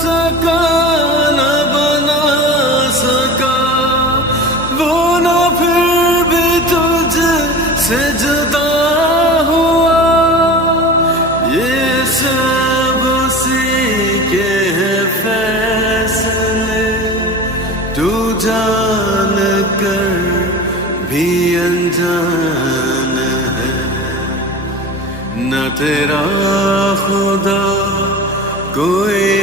سکا نہ بنا سکا، وہ نہ پھر بھی تجھ سے جدا ہوا، یہ سب اسی کے ہیں فیصلے، تو جان کر بھی انجان ہے، نہ تیرا خدا کوئی